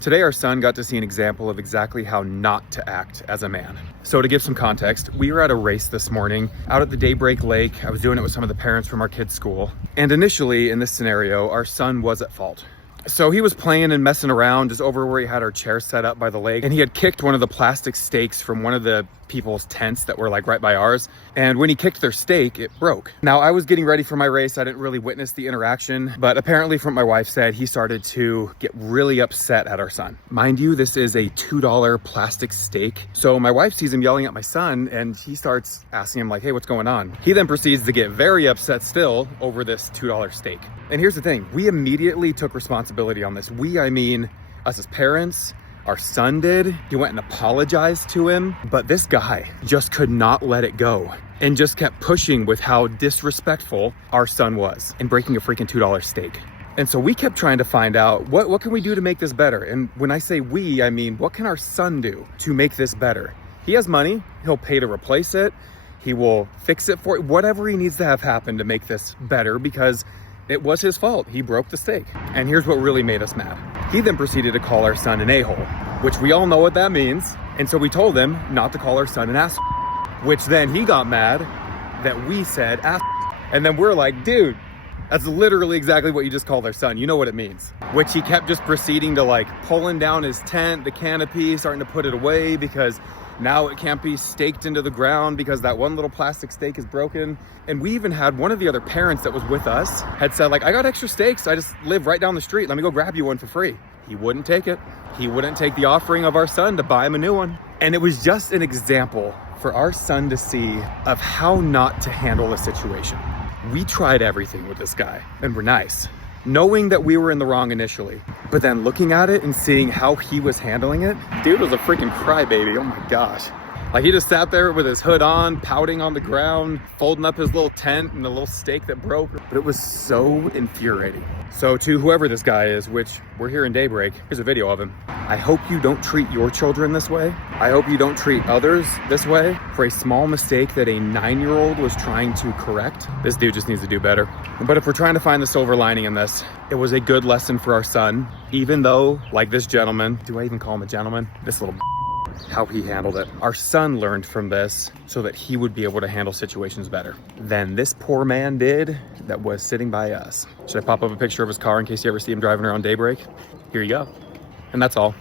Today, our son got to see an example of exactly how not to act as a man. So to give some context, we were at a race this morning out at the Daybreak Lake. I was doing it with some of the parents from our kids' school. And initially in this scenario, our son was at fault. So he was playing and messing around just over where he had our chair set up by the lake. And he had kicked one of the plastic stakes from one of the people's tents that were like right by ours. And when he kicked their stake, it broke. Now I was getting ready for my race. I didn't really witness the interaction, but apparently from what my wife said, he started to get really upset at our son. Mind you, this is a $2 plastic stake. So my wife sees him yelling at my son and he starts asking him like, hey, what's going on? He then proceeds to get very upset still over this $2 stake. And here's the thing, we immediately took responsibility on this. We, I mean, us as parents. Our son did. He went and apologized to him, but this guy just could not let it go and just kept pushing with how disrespectful our son was and breaking a freaking $2 stake. And so we kept trying to find out what can we do to make this better? And when I say we, I mean, what can our son do to make this better? He has money, he'll pay to replace it. He will fix it for whatever he needs to have happen to make this better because it was his fault. He broke the stake. And here's what really made us mad. He then proceeded to call our son an a-hole, which we all know what that means. And so we told him not to call our son an ass, which then he got mad that we said ass. And then we're like, dude, that's literally exactly what you just called our son. You know what it means. Which he kept just proceeding to like pulling down his tent, the canopy, starting to put it away because now it can't be staked into the ground because that one little plastic stake is broken. And we even had one of the other parents that was with us had said like, I got extra stakes. I just live right down the street. Let me go grab you one for free. He wouldn't take it. He wouldn't take the offering of our son to buy him a new one. And it was just an example for our son to see of how not to handle a situation. We tried everything with this guy and we're nice, knowing that we were in the wrong initially, but then looking at it and seeing how he was handling it, dude was a freaking crybaby. Oh my gosh. Like he just sat there with his hood on, pouting on the ground, folding up his little tent and the little stake that broke. But it was so infuriating. So to whoever this guy is, which we're here in Daybreak, here's a video of him. I hope you don't treat your children this way. I hope you don't treat others this way for a small mistake that a 9-year-old was trying to correct. This dude just needs to do better. But if we're trying to find the silver lining in this, it was a good lesson for our son, even though, like this gentleman, do I even call him a gentleman? This little how he handled it. Our son learned from this so that he would be able to handle situations better than this poor man did that was sitting by us. Should I pop up a picture of his car in case you ever see him driving around Daybreak? Here you go. And that's all.